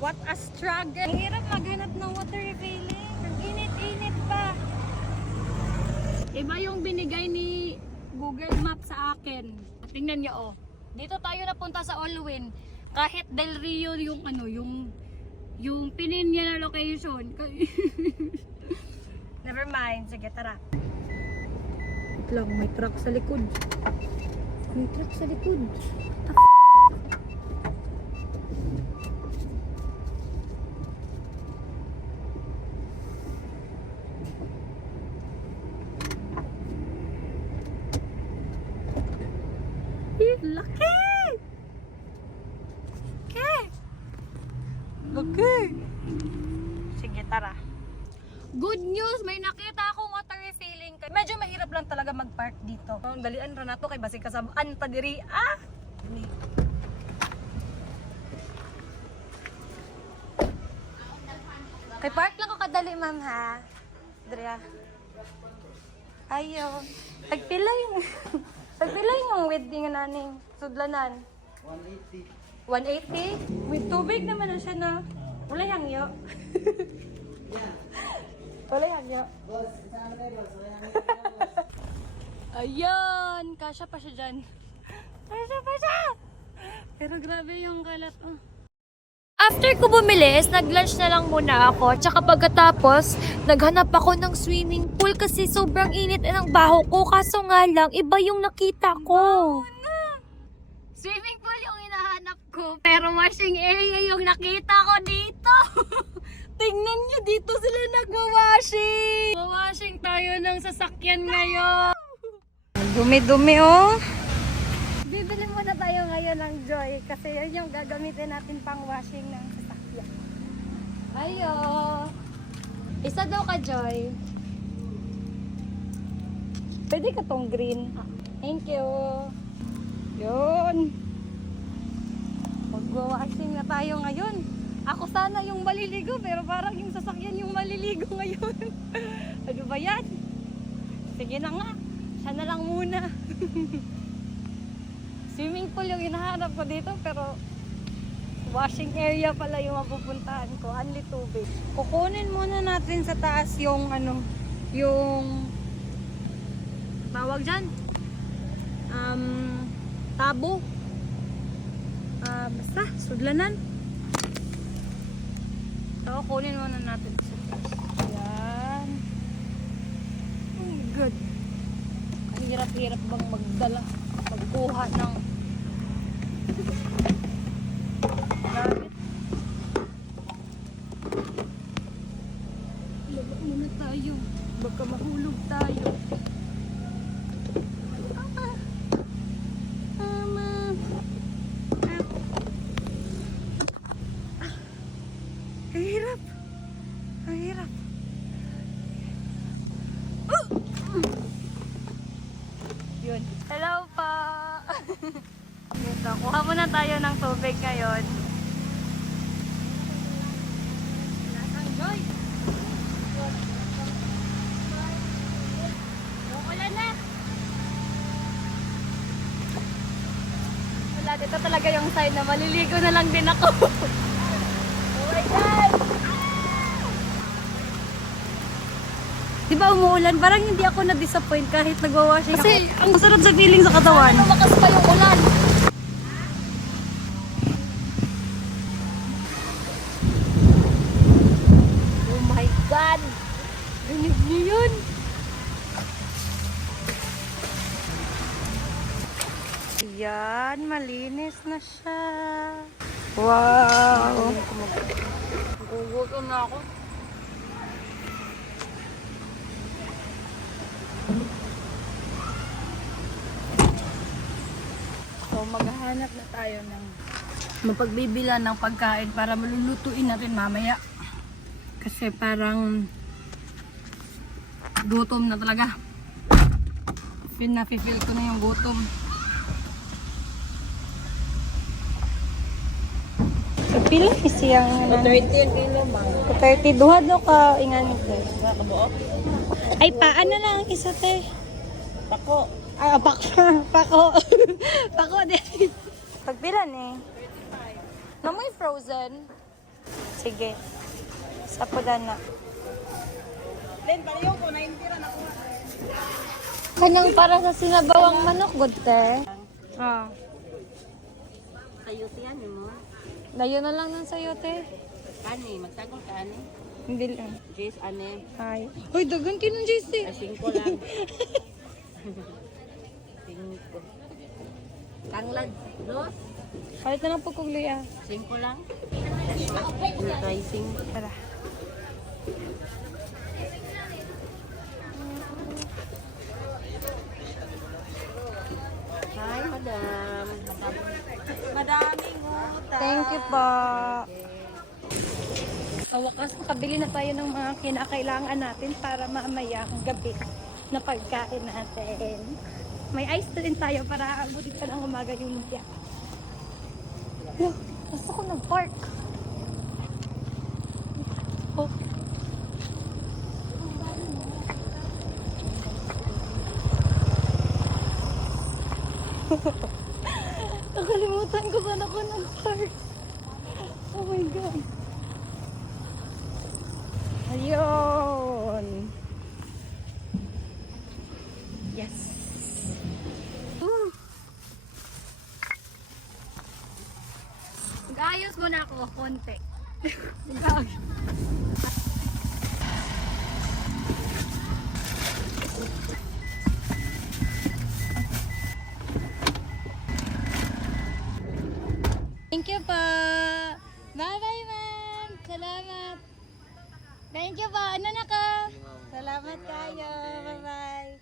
What a struggle! Ang hirap maghanap ng water refilling. Ang init-init pa. Iba yung binigay ni Google Maps sa akin. Tingnan niyo oh. Dito tayo napunta sa Olwyn. Kahit Del Rio yung ano, yung pinin niya na location. Never mind. Sige, tara. Wait lang, may truck sa likod. May truck sa likod. Laki! Laki! Sige, tara. Good news! May nakita akong water refilling. Medyo mahirap lang talaga mag-park dito. Ang dalian ra nato kay basig kasabaan pa diri. Ah! Kay park lang ko kadali, ma'am, ha? Dria. Ayo. Tagpila yung tagpila yung wedding naning sudlanan. 180. 180? With tubig naman na siya na. Wala hangyo. Wala hangyo. Ayan, kasya pa siya dyan. Kasya pa siya! Pero grabe yung kalat. Oh. After ko bumili, nag-lunch na lang muna ako. Tsaka pagkatapos, naghanap ako ng swimming pool kasi sobrang init ng baho ko. Kaso nga lang, iba yung nakita ko. Swimming pool yung hinahanap ko, pero washing area yung nakita ko dito. Tingnan nyo, dito sila nagwa-washing. Washing tayo ng sasakyan ngayon. Dumi-dumi oh. Bibili muna tayo ngayon ng Joy kasi yun yung gagamitin natin pang washing ng sasakyan. Ayo. Isa daw ka, Joy. Pwede ka tong green. Thank you. Yun. Mag-washing na tayo ngayon. Ako sana yung maliligo pero parang yung sasakyan yung maliligo ngayon. Ano ba yan? Sige na nga. Siya na lang muna. Swimming pool yung hinahanap ko dito pero washing area pala yung mapupuntahan ko. Only tubig. Kukunin muna natin sa taas yung ano, yung tawag dyan. Tabo. Basta, sudlanan. So, kunin muna natin sa taas. Yan. Oh my God. Ang hirap-hirap bang magdala, magkuha ng gamit. Laba muna tayo. Baka mahulog tayo. Ang hirap. Ang hirap. Yun. Hello pa. Dito, kuha muna tayo ng tubig ngayon. Nasang Joy? Umuulan na. Wala, dito talaga yung sign na maliligo na lang din ako. Oh my God! Di ba umuulan? Parang hindi ako na-disappoint kahit nagwa-washing ako. Kasi ang sarap sa feeling sa katawan. Sana lumakas pa yung ulan. Oh my God! Rinig niyo yun? Ayan, malinis na siya. Wow! Gugutom na ako. So, maghahanap na tayo ng mapagbibilan ng pagkain para malulutuin natin mamaya. Kasi parang gutom na talaga. Feel ko na yung gutom. Pila siyang 30 kilo, ma'am. 30 duha do ka ingan ko. Ay paano lang isa te? Pako. Ah, pako. Pako din. Pagbilan eh. 35. Namoy frozen. Sige. Sa Pudana. Len, palayo ko, naintira na ko. Kanang para sa sinabawang manok, good te. Ah. Sayote yan mo. Layo na lang ng sayote. Ani, magsagol ka ani. Hindi lang. Jess, ani. Ay. Hoy, dagan kinong JC. Ay, 5 lang. 5. Tanglag, dos. Palit na lang po kong luya. 5 lang. Ano pricing? Tara. Hi, madam. Madaming utang. Thank you po. Sa wakas, makabili na tayo ng mga kinakailangan natin para mamaya ang gabi na pagkain natin. May ice din tayo para abutin pa ng umaga yung lumpia. Yo, gusto ko ng park. Oh. Nakalimutan ko saan ako ng park. Oh my God. Ayun. Yes. Mag-ayos muna ako konti. Thank you po. Bye-bye, ma'am. Salamat. Thank you po. Ano na ka? Salamat kayo. Bye-bye.